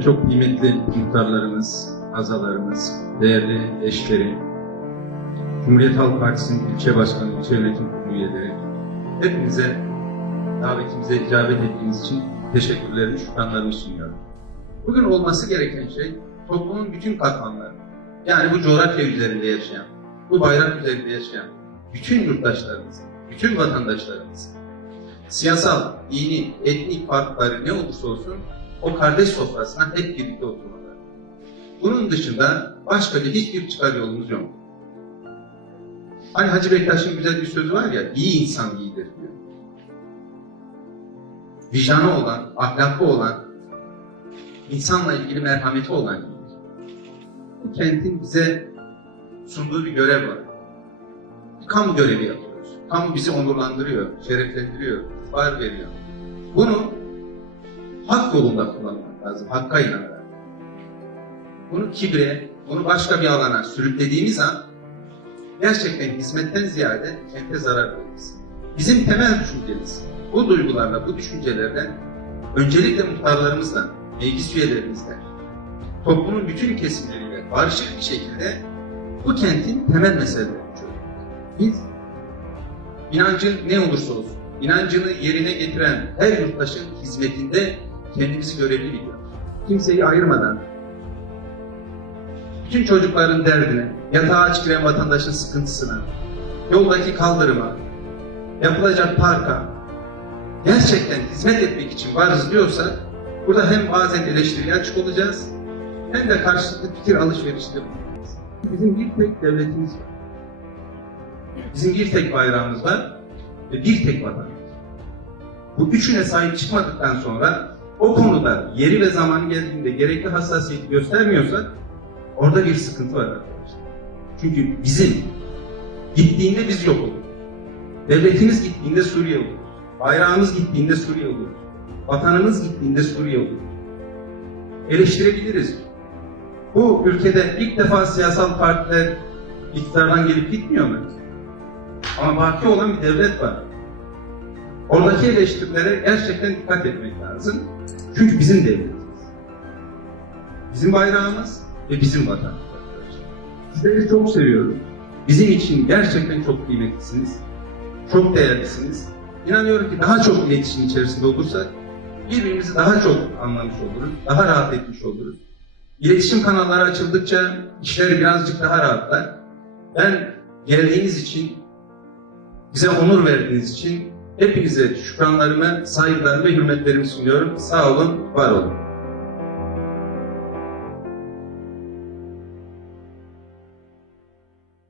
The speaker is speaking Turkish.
çok kıymetli muhtarlarımız, azalarımız, değerli eşleri, Cumhuriyet Halk Partisi'nin ilçe başkanı, ilçe yönetim kurulu üyeleri, hepinize davetimize icabet ettiğiniz için teşekkürlerimi, şükranlarımı sunuyorum. Bugün olması gereken şey toplumun bütün katmanları, yani bu coğrafya üzerinde yaşayan, bu bayrak üzerinde yaşayan bütün yurttaşlarımız, bütün vatandaşlarımız, siyasal, dini, etnik farkları ne olursa olsun o kardeş sofrasına hep birlikte oturmaları. Bunun dışında başka bir hiçbir çıkar yolumuz yok. Hani Hacı Bektaş'ın güzel bir sözü var ya, iyi insan iyidir diyor. Vicdanı olan, ahlaklı olan, insanla ilgili merhameti olan iyidir. Bu kentin bize sunduğu bir görev var. Bir kamu görevi yapıyoruz. Kamu bizi onurlandırıyor, şereflendiriyor, var veriyor. Bunu hak yolunda kullanmak lazım, hakka inanarak. Bunu kibre, bunu başka bir alana sürüklediğimiz an gerçekten hizmetten ziyade kente zarar veririz. Bizim temel düşüncemiz bu duygularla, bu düşüncelerden öncelikle muhtarlarımızla, meclis üyelerimizle, toplumun bütün kesimleriyle barışık bir şekilde bu kentin temel meselelerini çözmek. Biz inancın ne olursa olsun, inancını yerine getiren her yurttaşın hizmetinde kendimizi görevli biliyoruz. Kimseyi ayırmadan, bütün çocukların derdine, yatağa aç giren vatandaşın sıkıntısına, yoldaki kaldırıma, yapılacak parka, gerçekten hizmet etmek için varız diyorsak, burada hem bazen eleştiriye açık olacağız, hem de karşılıklı fikir alışverişinde bulunacağız. Bizim bir tek devletimiz var. Bizim bir tek bayrağımız var ve bir tek vatanımız. Bu üçüne sahip çıkmadıktan sonra o konuda yeri ve zamanı geldiğinde gerekli hassasiyeti göstermiyorsak orada bir sıkıntı var arkadaşlar. Çünkü bizim gittiğinde biz yok oluruz. Devletimiz gittiğinde Suriye oluruz. Bayrağımız gittiğinde Suriye oluruz. Vatanımız gittiğinde Suriye oluruz. Eleştirebiliriz. Bu ülkede ilk defa siyasal partiler iktidardan gelip gitmiyor mu? Ama baki olan bir devlet var. Oradaki eleştirilere gerçekten dikkat etmek lazım. Çünkü bizim devletimiz. Bizim bayrağımız ve bizim vatanımız. Sizleri çok seviyorum. Bizim için gerçekten çok kıymetlisiniz. Çok değerlisiniz. İnanıyorum ki daha çok iletişim içerisinde olursak birbirimizi daha çok anlamış oluruz. Daha rahat etmiş oluruz. İletişim kanalları açıldıkça işler birazcık daha rahatlar. Ben geldiğiniz için, bize onur verdiğiniz için hepinize şükranlarımı, saygılarımı ve hürmetlerimi sunuyorum. Sağ olun, var olun.